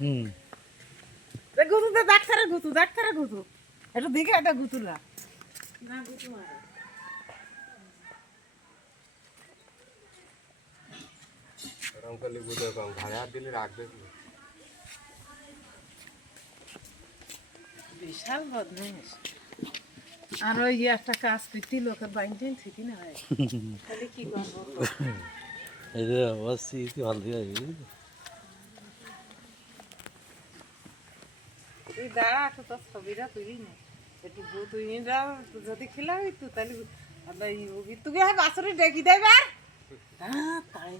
হুম গুতুতে ডাক্তারে গুতু এটা দেখে এটা গুতু না না গুতু মারে রংকলি বুঝে কম ঘাড়ে হাত দিলে রাখবে কি বিশাল বদমাইশ আর ওই একটা কাজ করতে লোকের বাইন্ডিং থেকে না হয় তাহলে কি করবো এই যে বসছি কি ভালো দিয়ে তুই দাঁড়া একটু তোর ছবিটা তুলি না একটু তুই যদি খেলা হইতো তাহলে তুই বাছরে ডেকে দেবে আর তাই